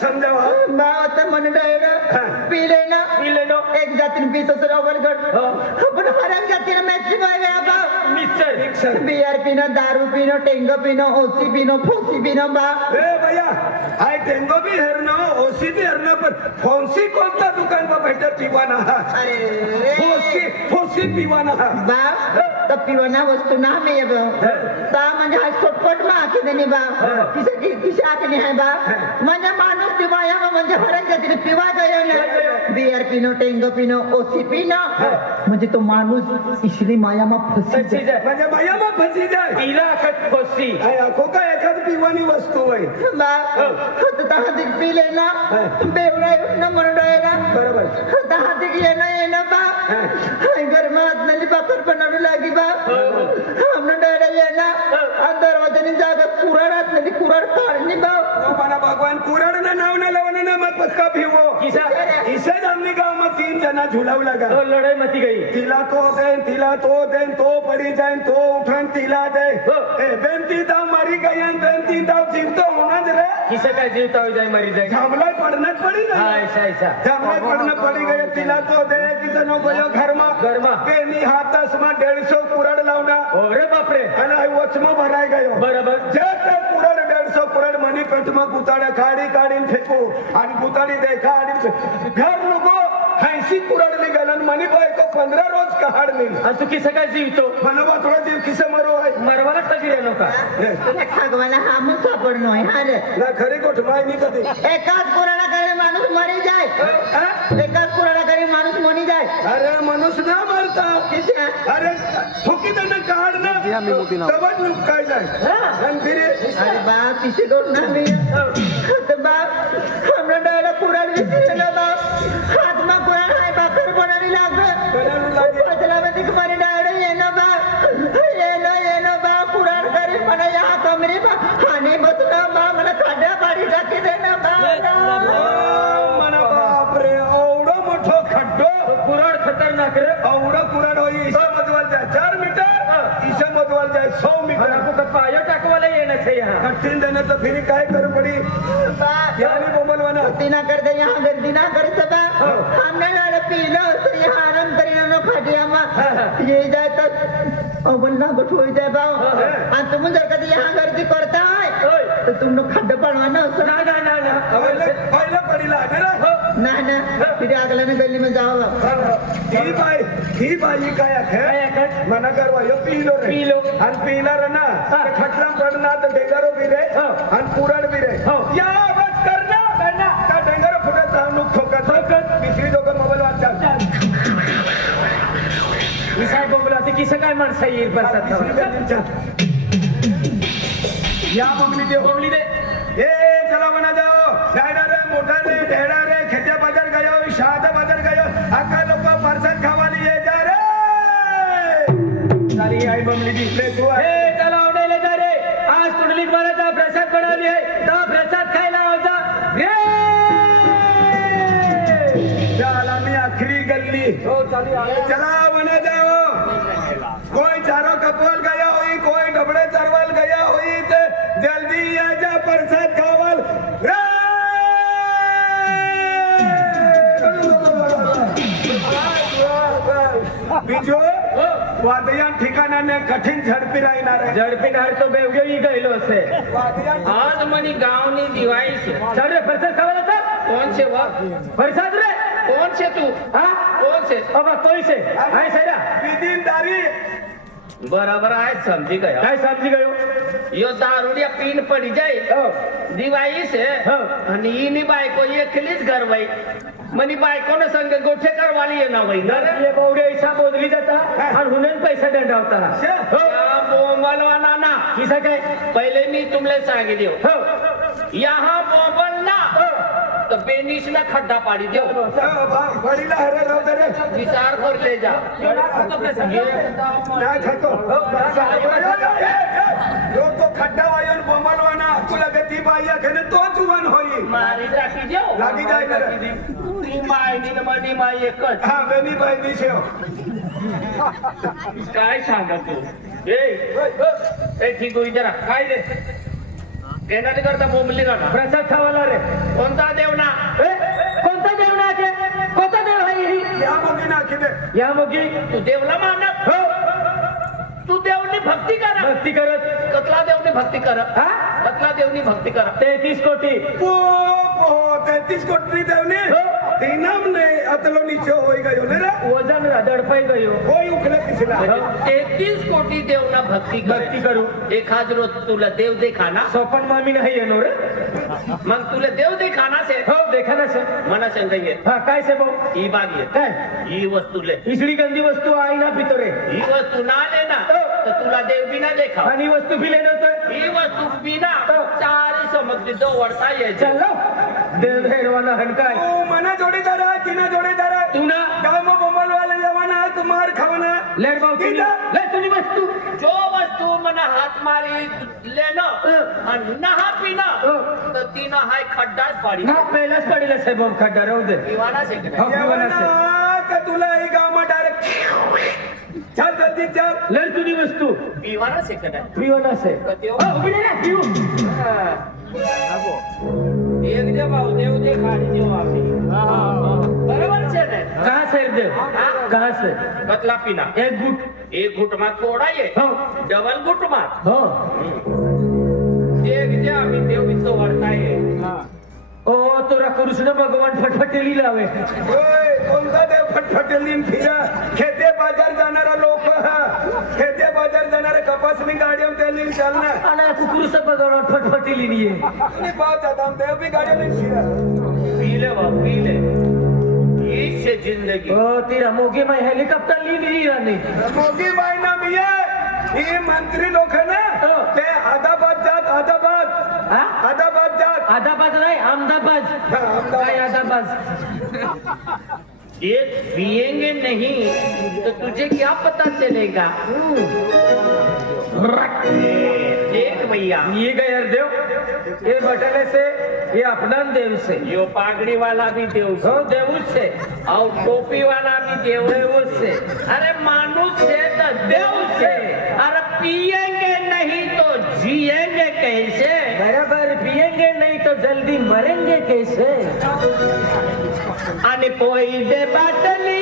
समजावा आता म्हणून पिले ना एक जातीने पितो तर अवलगड आपण हर जातीने मॅच मिक्सर बियर पिणं दारू पिणं टेंग पिणं ओसी पिणं फोसी पिणं बा ए भैया हाय टेंगो भी हरणं ओसी भी हरणं पण फोसी कोणता दुकान पर भेटत पिवाना अरे फोसी पिवाना बा तर पिवाना वस्तू ना मी ता म्हणजे हा सोपट मा आखी बा किसे आखणी आहे बा म्हणजे माणूस पिवाया म्हणजे हर जातीने पिवा गयो बियर पिणं टेंग पिणं ओसी पिणं म्हणजे तो माणूस इसली मायामा फसी जाय म्हणजे मायामा फसी जाय तिला अखत फसी आखो का एखाद पिवानी वस्तू आहे बा हातिक पिले ना बेवडा ना म्हणून बरोबर हातिक येणं बा गरमात नली बाकर बनावू लागी बा हमनं डर येणं दरवाजानी जागा कुराडात नदी कुराड काढणी बा मला भगवान कुराड ना नाव ना लावणं ना मग पक्का भिवो इसे जामनी गाव में 3 जना झुलाव लगा लढाई मती गई तिला तो देन तो पड़ी जाए तो उठन तिला दे बेन ती दाव मरी गई बेन ती दाव जीवतो होना रे किसे काय जीवता हो जाए मरी जाए झामला पड़ना पड़ी गई ऐसा झामला पड़ना पड़ी गई तिला तो दे कितनो गयो घर में बेनी हाथस में 150 कुराड लावना अरे बाप रे आणि वचमो भराय गयो बरोबर जे ते कुराड 150 कुराड मनी पेट में गुताडा काढीन फेकू आणि गुताडी दे काढी घर लोगो 80 कुराड निघालन मनी बायको 15 रोज कहाड निघ आणि तू किसे काय जीवतो मनवा थोडा जीव किसे मरो आहे मरवाला कधी रे नका खागवाला हा मग सापडणं आहे हा रे ना खरी गोठ माय नी कधी एकाच कुराडा करे माणूस मरी जाय एकाच कुराडा करे माणूस मरी जाय अरे मनुष्य ना मरता किसे अरे थुकी देना काढ ना तबच नुकाय जाय आणि फिर अरे बाप किसे गोट ना मी तर बाप हमरा डर कुराड विसरलो बाप हात मा कुराड आहे बाकर बनावी लाग पचला मध्ये कुमारी डाळ येणं बाप येणं बाप कुराड करे मला या कमरे बा हाने बसला बा मला खाड्या पाडी टाकी देणं मना बाप रे एवढो मोठो खड्डो कुराड खतरनाक रे एवढो कुराड होई ईशा मधवाल जाय 4 मीटर ईशा मधवाल जाय 100 मीटर आपको कपायो टाकवाला येणं छे यहाँ कठिन देना तो फिर काय करू पड़ी यानी बोमलवाना दिना कर दे यहाँ घर दिना कर सबा हमने लड़ पीलो तो यहाँ आराम करियो नो खाटिया मा ये जाए तो अवल्ला गोठ हो जाए बाओ आणि तुम जर कधी यहाँ गर्दी करता है तो तुम लोग खड्डा पडवाना असं ना पहले पडीला ना फिर अगला ने गली में जाओ ही बाई काय आहे मना करवा यो पीलो आणि पीला रे ना खटला पडना तर डेंगरो भी रे आणि कुराड भी रे या बस करना का डेंगरो फुटत जाऊन नुक ठोकत बिसरी दोघं मोबाईल वाचा इसाय बोला ते किसे काय माणसा येईल बरसात या बोमली दे ए चला मना जाओ डायडा रे मोठा रे ढेडा रे खेत्या बाजार गयो शहादा बाजार गयो आका लोक परसाद खावाली ये जा रे सारी आई बमली दिसले तू हे चला आवडायला जा रे आज कुंडलिक महाराजचा प्रसाद बनवली आहे तो प्रसाद खायला होता रे चला मी आखरी गल्ली हो चाली चला मना जाओ कोई चारों कपोल गया हुई कोई डबड़े चरवल गया हुई ते जल्दी आ जा प्रसाद खावल रे बीजो वादयान ठिकाणाने कठीण झडपी राहणार आहे झडपी काय तो बेवगी गयलो असे आज मनी गावनी दिवाळी छे चल रे प्रसाद खावाला चल कोण छे वा प्रसाद रे कोण छे तू हा कोण छे बाबा पैसे हाय सैरा विदिनदारी बराबर आहे समझी गया काय समजी गयो यो दारुडिया पीन पड़ी जाए दिवाळी से आणि इनी बायको एकलीच घर बाई मनी बायको न संग गोठे करवाली आहे ना बाई ये बावड्या हिसाब बोलली जाता आणि हुनेन पैसा दंडावता बोंबलवा नाना किसा काय पहले मी तुमले सांगितले हो यहाँ बोंबल ना तो बेनिश ना खड्डा पाड़ी दो बडीला हरे राव दे रे विचार कर ले जा ना खातो जो तो खड्डा वायन बोंबलवाना तुला गती बाया घेणे तो जुवान होई मारी टाकी देव लागी जाय ना ती मायनी न मनी माय एकच हा बेनी बाई शेव काय सांगा तू ए ठीक होई जरा काय दे केंद्राने करता बोंबली का प्रसाद खावाला रे कोणता या मोगी तू देवला मानत हो तू देवनी भक्ती कर भक्ती करत कतला देवनी भक्ती कर हा कतला देवनी भक्ती कर 33 कोटी पो 33 कोटी देवने हो. तीनम ने अतलो नीचे होई गयो ने रे वजन दडपाई गयो कोई उखले तिसला 33 कोटी देवना भक्ती भक्ती करू एखाद रोज तुला देव देखाना सोपन मामी नाही येणार मग तुला देव देखाना से हो देखा ना सर मना सांगाये हा काय से भाऊ ही बाग ये काय ही वस्तू ले इसडी गंदी वस्तू आई ना भितरे ही वस्तू ना लेना हो. तो तुला देव बिना देखा आणि वस्तू बी लेणं होतं ही वस्तू बिना हो. चारी समजली दो वरता ये चल देव हेरवाना हनकाय तू मना जोडीदार आहे तिना जोडीदार आहे तू ना गाव में बोमल वाले जवाना तुम्हार खावना लेट भाऊ तुम्ही ले तुम्ही वस्तू जो वस्तू मना हाथ मारी लेना आणि नहा पिना हो. तर तिनं हाय खड्डाच पाडी ना पहिलाच पडेल साहेब भाऊ खड्डा राहू दे दिवाना से हो दिवाना से जवाना का तुला ही गाव में डायरेक्ट चल जल्दी चल ले तुम्ही वस्तू दिवाना से कदा पिवना से कत्यो? हो उभी रे पिऊ एक जे भाऊ देव दे खाडी देव आपली बरोबर छे ने कहाँ से देव कहाँ से कतला पिना एक घुट मा थोडा ये हो डबल घुट मा हो एक जे आम्ही देव इथं वरता ये ओ तोरा कृष्ण भगवान फटफटेली लावे ओय कोणता देव फटफटेलीन फिरा खेते बाजार जाणारा लोक खेते बाजार जाणारे कपासनी गाडीवर तेलीन चालणार आणि कृष्ण भगवान फटफटेली नाही आणि पाव जाता देव भी गाडीवर फिरा पीले बा पीले इससे जिंदगी ओ तेरा मोगे में हेलिकॉप्टर ली नहीं रानी मोगी बाई ना मिया ही मंत्री लोक ना हो. ते आदाबाद जात आदाबाद हा आदाबाद जात आदाबाद नाही अहमदाबाद हा, अहमदाबाद. काय आदाबाद एक पिएंगे नहीं तो तुझे क्या पता चलेगा देख भैया ये गया देव ये बटले से ये अपना देव से यो पागड़ी वाला भी देव हो से देव से और टोपी वाला भी देव देव से अरे मानुष से तो देव से अरे पिएंगे नहीं तो जिएंगे कैसे बराबर पिएंगे नहीं तो जल्दी मरेंगे कैसे आणि पोई दे बाटली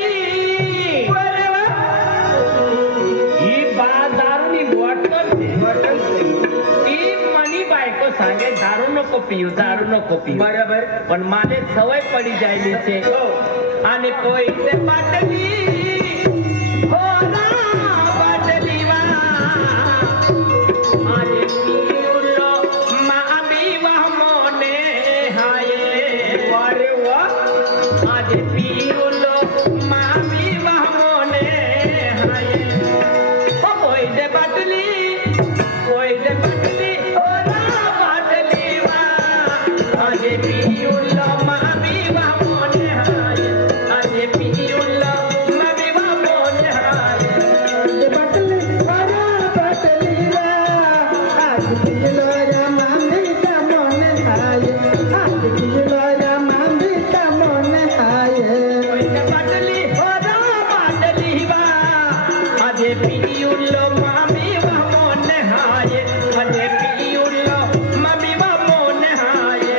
ही दारूनी बॉटल ती मनी बायको सांगे दारू नको पिऊ बराबर पण माले सवय पडी जायली छे आणि पोई दे बाटली हो ना बाटली वा आणि पिऊलो मामी वा मोने हाये अरे वा आज पिऊलो मामी वा मोने हाये ओ कोई दे बाटली ओ ना बाटली वा आज पिऊलो मामी वा मोने हाये आज पिऊलो मामी वा मोने हाये कोई दे बाटली ओ ना बाटली वा आज पिऊलो मामी वा मोने हाये आज पिऊलो मामी वा मोने हाये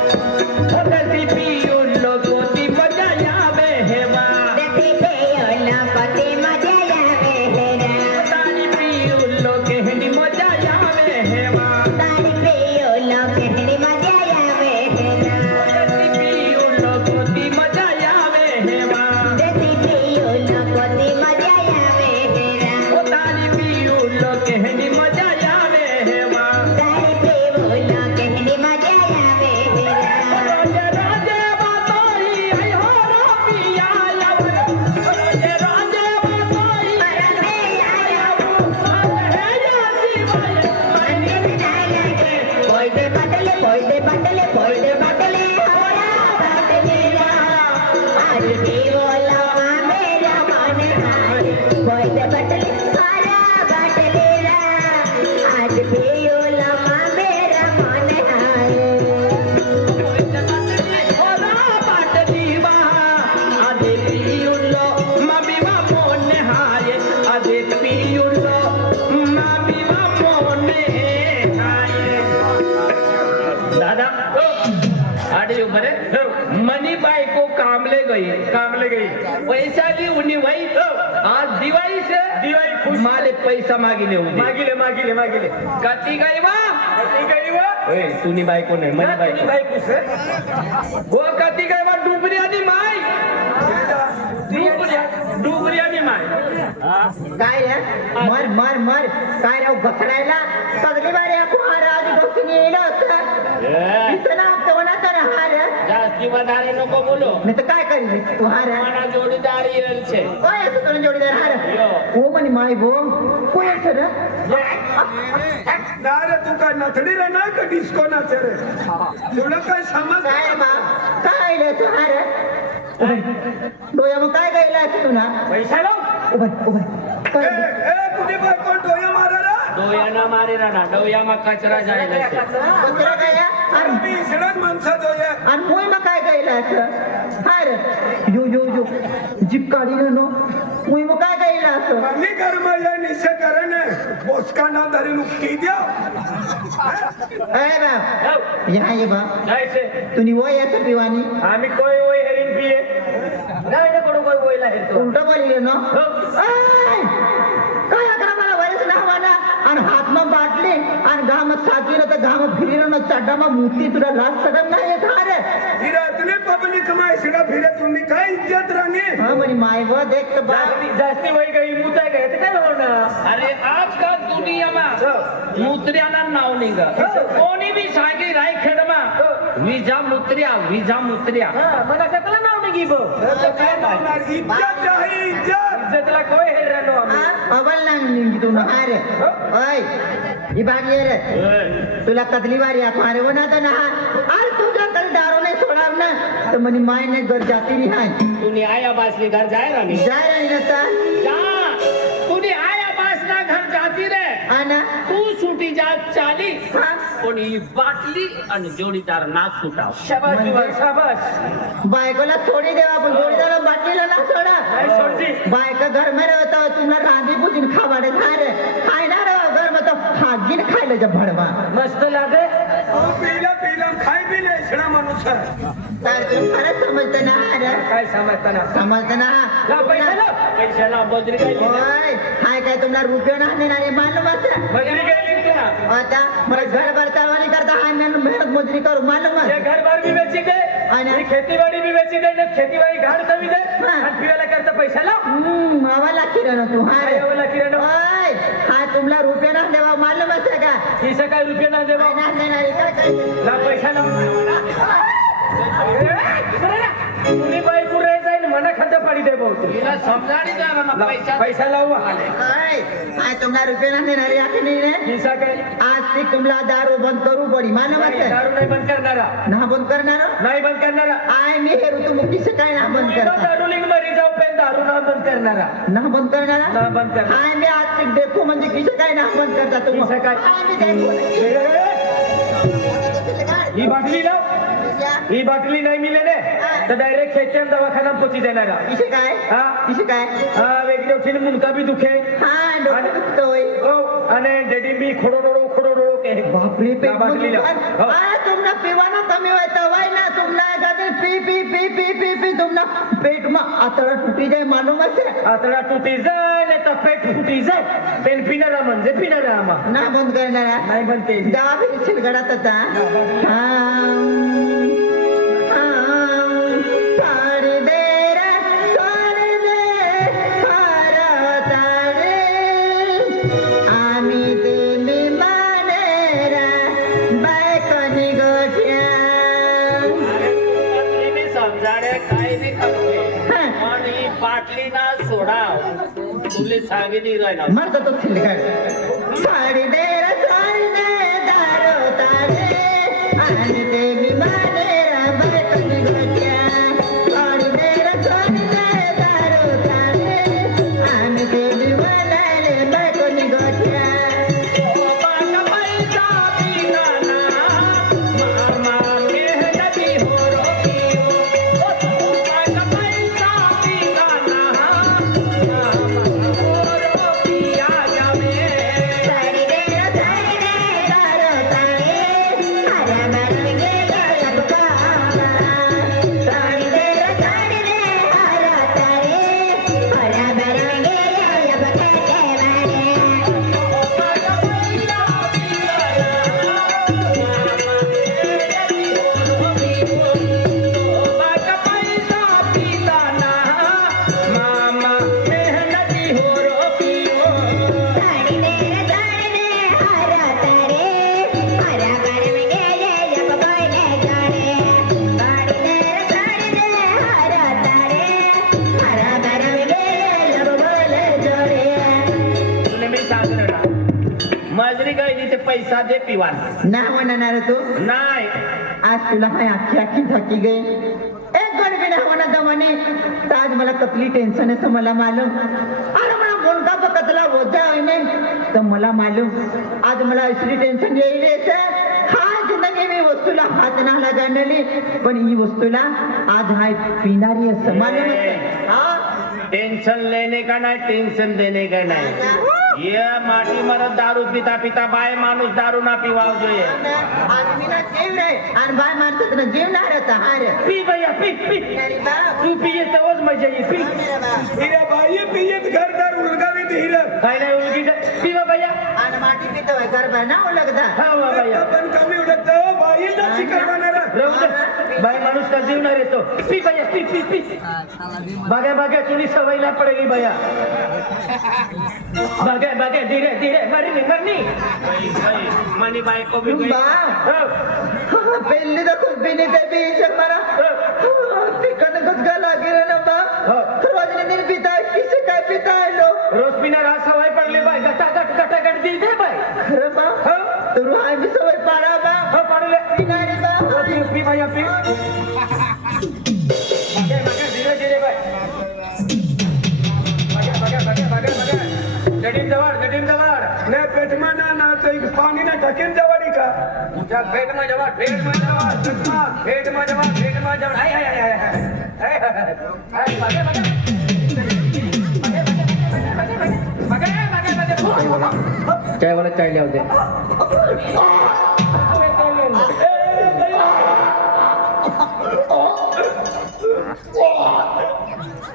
कधी पिऊलो गोती मजा यावे हेवा तारी पिऊलो केहनी मजा यावे हेवा कधी पिऊलो गोती मजा यावे हेवा तारी पिऊलो केहनी मजा यावे हेवा रोज आडे बरे मनी बायको कामले गई पैसा उन्हीं वही आज दिवाळी से दिवाळी खुश माले पैसा मागिले होते मागिले कती गई वा ओए तुनी बायको नाही मनी तुझी बायको बायको से हो कती गई वा डुबरी आणि माय डुबरी आणि माय काय रे मर काय राव बसरायला सगळी बारी कुहार आधी गोष्टी येईल असं ना तेवढा तर हार जास्ती વધારે नको बोलो नाही तर काय करील कुहार મારા જોડીદાર ઈયર છે ओय असं तुला जोडीदार हार ओ म्हणे माय बो कोण असं रे ना रे तू काय नथडी रे ना का डिस्को नाचे रे तुला काय समज काय बा काय रे तू हार डोया मग काय गायला तू ना पैसा लाव उभा तुझी बायको डोया मारे रे ડોયાના મારે રાણા ડોયામાં કચરા જાય છે कचरा काय अरे मी इसडच माणसा डोया आणि मोय मग काय गायला असं हार यो जीप काढी नो मोय मग काय गायला असं आणि कर्म या निश्चय करणे बोसकांना धरी लुकती द्या अरे बा यहाँ ये बा जायचे तुनी वय असं पिवानी आम्ही कोई ओय हेरिंग पिये नाही ना कोण कोई बोयला हेरतो उलट बोलले ना काय अकरा मला वयस ना वाला आणि हातमा बाटली आणि घामात साकीनं तर घामात फिरीनं ना चड्डामा मूर्ती तुला लाज सगळं नाही येत हा रे फिर इतने पब्लिक में इसड़ा फिरे तुम्ही काय इज्जत रांगे हा म्हणे माय व देख तर बा जास्ती वय गई मुताय गए ते काय होणार अरे आजकाल दुनियाમાં મૂત્ર્યાના નાવ નહીં કોની બી સાગી રાઈ ખેડમાં વિજા મૂત્ર્યા हा मला कसला नाव नाही गिब काय मारणार इज्जत आहे इज्जत इज्जतला कोय हेरलो आम्ही अवल ना निंगी तू ना हा रे ओय ही बाग ये रे तुला कदली वारी आ मारे वो ना तर ना अरे तुझ्या कल दारू नाही सोडाव ना तर म्हणे माय ने घर जाती नाही हाय તુની આયા બાસની ઘર જાય રાની जाय रे नता જા તુની આયા બાસના ઘર જાતી રે आना તું છૂટી જા ચાલી हा પણ ઈ બાટલી અને જોડીદાર ના છૂટાવ शाबास जुवान, शाबास बायकोला थोडी देवा पण जोडीदार बाटलीला ना सोडा नाही सोडजी बायका घर में रहता तुमला रांधी पुजीन खावाडे खाय रे खाय ना रे घर में तो हागीन खायला जा भडवा मस्त लागे पिला खाय बी नाही इसडा माणूस आहे तर तुम खरंच समजते ना रे काय समजताना समजते ना ला पैसा लो પૈસાના બદરી કઈ ओय हाय काय तुम्हाला रुपये ना देणारे मालूम असं मजुरी गेली तू ना आता मला घर भर चालवानी करता हाय मैं मेहनत मजुरी करू मालूम ये घर बार भी बेची दे आणि आणि खेतीवाडी भी बेची दे ने खेतीवाडी घाड कमी दे हा. आणि पिवायला करता पैसा लाव मावाला किरण तू हा रे काय एवढा किरण ओय हाय तुम्हाला रुपये ना देवा मालूम असं का ही सकाळी रुपये ना देवा हाय ना देणारे काय काय ला पैसा लाव तुम्ही बाई पुरे जाईल मना खातं पाडी दे भाऊ એના સમજાડી દે આમાં પૈસા पैसा लाव ओय हाय तुम्हाला रुपये ना देणारे आखे नाही रे ही सकाळी आज ती तुम्हाला दारू बंद करू पडी मालूम नाही, असं दारू नाही बंद करणारा ना बंद करणार नाही बंद करणारा आय मी हे ऋतू मुक्ती काय ना बंद करता दारू लिंग मरी जाऊ पण दारू ना बंद करणारा ना बंद करणार ना बंद करणार हाय मी आज तक देखो म्हणजे किती काय ना बंद करता तुम्ही किती काय? हाय, मी देखो ही बाटली लाव ही बाटली नाही मिळेले तर डायरेक्ट खेचेम दवाखाना पोची देणारा किती काय हा किती काय हा वेगळी उठीने मुलगा बी दुखे हा डोकं दुखतोय हो आणि डेडी बी खोडोडो के बापरे ला बाटली लाव हो. तुमना पिवाना कमी होता वय ना तुमना एखादे पी तुमना पेट में आतडा टूटी जाय मालूम असे आतडा तुटी जाय नाही तर पेट फुटी जाय पेन पिणारा म्हणजे पिणारा आम्हा ना बंद करणारा नाही बनते दवा फिर छिलगडात होता सारी देर आम्ही ते मानेरा बायकोनी गोठ्या પત્નીને સમજાડે કાઈ નહીં ખપશે પણ ઈ પાટલી ના સોડાવ તુલે સાગી નહીં રહેના मरता तो छिलगड सारी दे दारो तारे आणि ते मानेरा बायकोनी गोठ्या सारी दे दारो तारे आणि ते बनाले बायकोनी गोठ्या પૈસા પીના મામા મેહનતી હો રોકીઓ પૈસા પીના મામા હો રોકિયા જાવે सारी दे पैसा दे पिवान ना म्हणणार तू नाही आज तुला हाय अख्खी अख्खी थकी गई एक गड भी नाही होणार दमाने तर आज मला कसली टेन्शन आहे तर मला मालूम अरे मला मुलगा बघतला वजा आहे नाही तर मला मालूम आज मला असली टेन्शन येईल हा जिंदगी मी वस्तूला हात ना लगाडली पण ही वस्तूला आज हाय पिणारी असं मालूम हा टेंशन लेने का नाही टेंशन देने का नाही ये माटी मरत दारू पिता पिता बाय माणूस दारू ना पिवाव જોઈએ आदमी ना जीव रे आणि बाय माणसात ना जीव ना रहता हार पी भैया पी पी तू पिये तेव्हाच मजा येईल पी हिरे बाई पियत घरदार उलगावी हिरे काय नाही उलटी पी बा भैया आणि माटी पितो गरबा ना उलगदा हा वा भैया पण कमी उडत बाई ना शिकवणार राहू दे बाय माणूस का जीवणार येतो पी भैया पी पी पी बघा बघा तुझी सवय ना पडेली भैया बघा बघा धीरे धीरे मरनी मरनी मनी बायको भी गई पेल्ली तर खूप बिनी काही बीच मला तिकड गुदगा लागेल ना बा रोजने दिन पिता किसे काय पिता लो रोज पिणार हा सवय पडली बाय गटागट गटागट दी दे बाय खरं बा तू हाय मी सवय पाडा बा हो पाडले पिणारी बा पी भैया पी बघा बघा धीरे धीरे बाय बघा बघा बघा बघा जडीम जवळ ने पेटमा ना तो एक पाणी ना ढकेल जवळ का त्या पेट मा जवळ हाय हाय हाय हाय हाय बघा बघा चाय वाला चाय लिया दे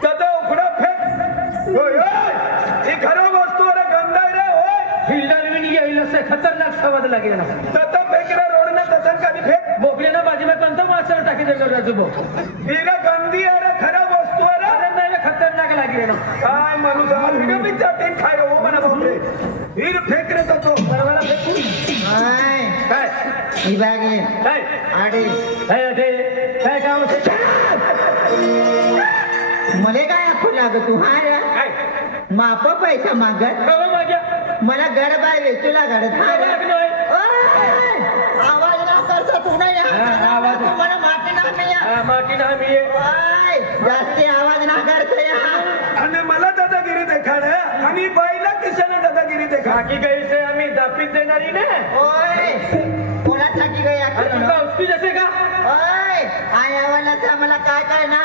दादा उघडा फेक होय होय ही खरं वस्तू रे गंधाय रे होय फिल्डर में येईल असं खतरनाक सवाद लागेल ना दादा फेकरा रोड ना दादा कधी फेक बोकले बाजी में कोणता मासर टाकी दे राजूबो हिरा गंदी आहे खरं वस्तू आहे अरे नाही खतरनाक लागेल ना काय माणूस हिरा मी जाते खाय हो म्हणा बापरे हिर फेक रे तो बरोबर फेकू हाय काय ही बागे काय आडे काय अटे काय काम मले काय आपण लागत तू हाय काय माप पैसा मागत बाबा माझ्या मला गरब आहे वेचूला घडत हाय नाही आवाज ना करता तू नाही आवाज मला माटी ना मी माटी ना मी जास्ती आवाज ना करता या आणि मला दादागिरी देखाड आणि बाईला कशाला दादागिरी देखाड बाकी काही से आम्ही दापीत देणारी ना ओय कोणासाठी गया तुला उसकी जसे का ओय आयावाला मला काय काय ना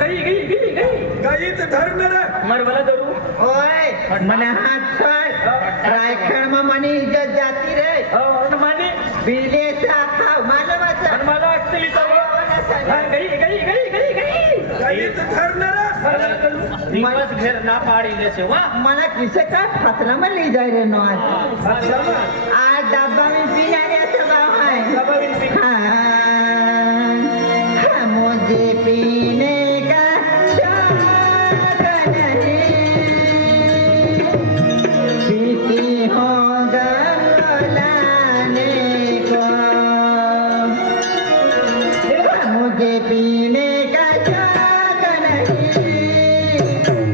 गई गई गई गई गाईत धरणार मर मला धरू ओय મને હાથ છોડ રાયખણ માં મને ઇજ્જત જાતી રે माने વિદેશ આખા માનવત आणि मला actually तो गई गई गई गई गई गाईत धरणार दिवस घेर ना पाडी देसे वा मला किसे काय फातला में ली जाय रे नो आज डब्बा में पी जाने से बाव है हाँ मुझे पीने का शौक नहीं पीती हूँ गम लाने को मुझे पीने का शौक नहीं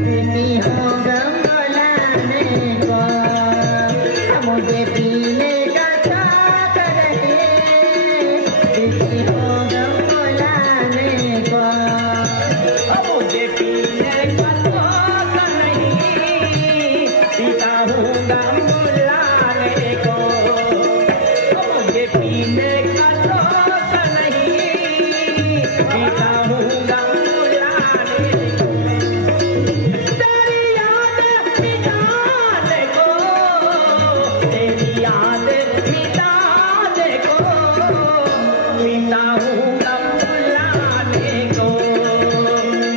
पीती हूँ गम लाने को मुझे पीने का शौक नहीं पीती हूँ गम लाने को मुझे पीने का शौक नहीं पीता हूँ गम बुलाने को मुझे पीने का शौक नहीं पीता हूँ गम बुलाने को तेरी याद मिटाने को तेरी याद मिटाने को पीता हूँ गम बुलाने को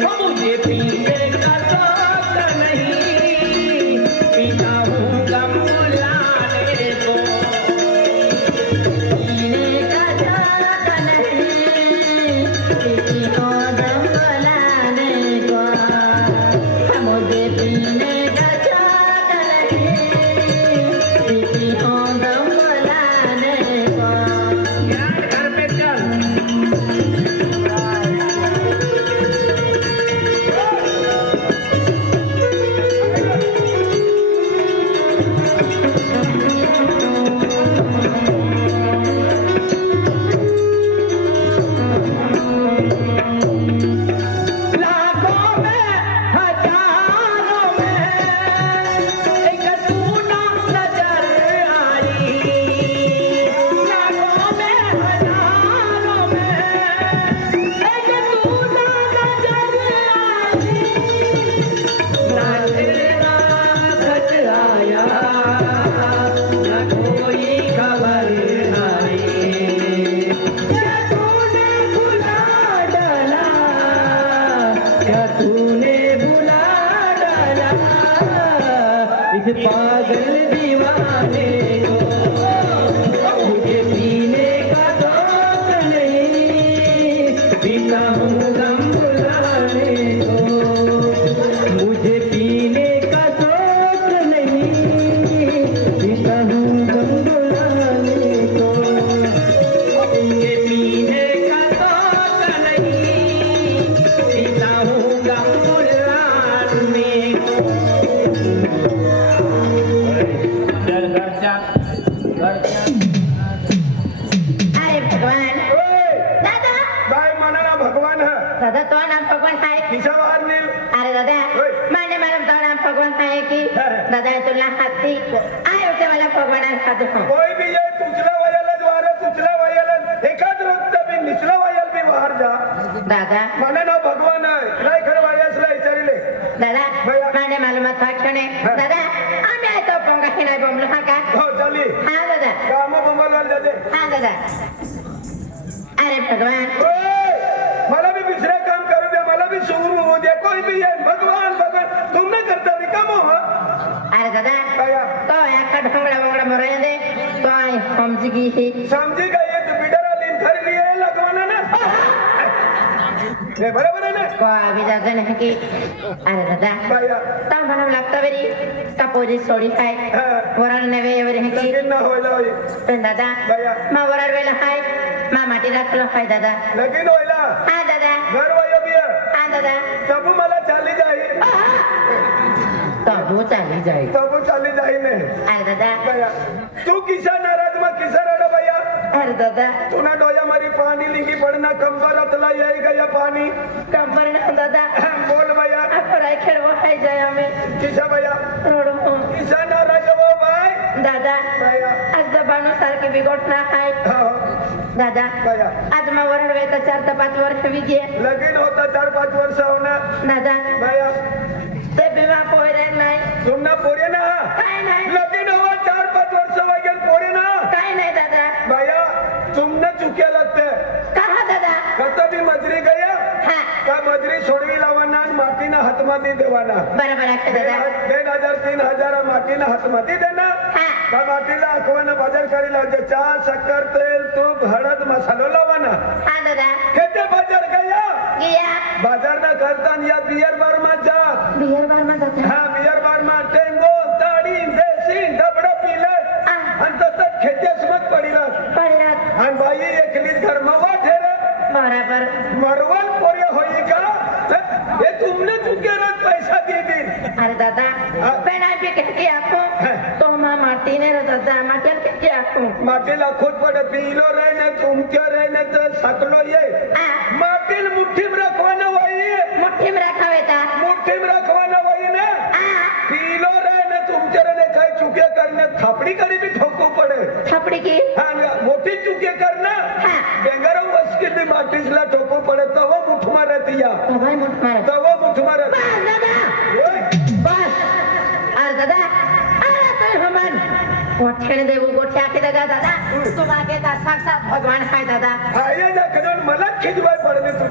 मुझे पीने का शौक नहीं पीता हूँ गम बुलाने को पीने का शौक नहीं पीती हूँ गम लाने को मुझे पीने का शौक नहीं पीती हूँ गम लाने को यार घर पे चल तूने बुला डाला इस पागल दीवाने को मुझे पीने का शौक नहीं पीता हूँ गम बुलाने को मुझे पीने का शौक नहीं पीता हूँ गम बुलाने को मुझे पीने का शौक नहीं पीता हूँ गम बुलाने को अरे भगवान ओय, दादा बाय मनाला भगवान है दादा तो नाम भगवान आहे खिसा बाहेर नेल अरे दादा होय. माने मला तो नाम भगवान आहे की हा. दादा तुला हाती आय होते मला भगवान हात कोई भी ये कुचला वयाला द्वारा कुचला वयाला एखाद रोज बी निचला वयाल बी बाहेर जा दादा मना ना भगवान आहे काय खरं वयासला विचारिले दादा भैया. माने मालूमात वाटणे हा. दादा आम्ही आहे तो पोंगा नाही बोंबलो हा का हो चाली हा दादा काम बंबलवाल जाते हा दादा अरे भगवान ओय, मला भी दुसरा काम करू द्या मला भी सुरू होऊ द्या कोई भी ये भगवान भगवान तुम न करता रिकामो हो अरे दादा भैया. तो एका ढोंगडा वंगडा मराय दे तो आय समजी की ही समझी गई है तू बिडरा लिन खरी लिए लगवाना ना हे बरोबर आहे ना को अभी दादा नाही की अरे दादा भैया ता मला लागतं वेरी कापोरी सोडी काय हा. वरण नवे एवढे हे की लगीन ना होयला होई पण दादा भैया. मा वरण वेला हाय मा माटी राखलो हाय दादा लगीन होयला हा दादा घर वयो बिया हा दादा तबू मला चाली जाई तो चाली जाई तबू चाली जाई ने अरे दादा भैया तू किसा नाराज मग किसा रडा भैया अरे दादा तुना डोया मारी पानी लिंगी पड़ना कंबर अतला यही गया पानी कंबर ना दादा बोल भैया अपराय खेळवा हाय जाय आम्ही किसा भैया रडू किसा नाराज हो भाई दादा भैया आज दबाणू सारखे बिघोट ना हाय हाँ दादा भैया आज मा वरण वेता 4 ते 5 वर्ष विगे लगीन होता 4-5 वर्ष होना दादा भैया ते बिमा पोरे नाही तुमना पोरे ना काय नाही लगीन हुआ 4-5 वर्ष वगैरे पोरे ना काय नाही दादा भैया तुमने चुके लगते कहा दादा कत भी मजरी गया हा का मजरी सोडवी लावना आणि मातीना हातमाती देवाना बरोबर आहे दादा 2,000-3,000 मातीना हातमाती देना हा का मातीला अखवाना बाजार करी लावते चहा साखर तेल तूप हळद मसालो लावना हा दादा खेते बाजार गया गिया बाजार ना करता या बियर बार मा जा बियर बार मा जाता हा बियर बार मा टेंगो ताडी देशी डबडा पिले आणि तसंच खेतेस मत पडिला पडलात आणि बाई एकली धर्मवा ठेरे बरोबर मरवल पोरे होई का हे तुमने चुके रत पैसा दी दी अरे दादा पण आई पे कहती आपको तो मा माटी ने रे दादा माटी के क्या आपको माटीला खोद पडे पिलो रहने तुमके रहने तर सकलो ये माटील मुठ्ठीम रखवाना वही मुठ्ठी में रखा हुआ था मुठ्ठीम रखवाना वही ना पिलो रहने तुमचे रहने काही चुके करने थापडी करी भी ठोको पडे थपड़ी की हा मोठी चुके करना हा बेंगारा वस्किली माटीसला ठोको पडे तव मुठ मारती या तो भाई मुठ मारे तव मुठ मारत बस दादा ओय बस अरे दादा अरे तो हमन गोठेने देऊ गोठ्या के दादा दादा तुम्हारे साक्षात भगवान है दादा आये ना कदन मला खिजवाय पडले तू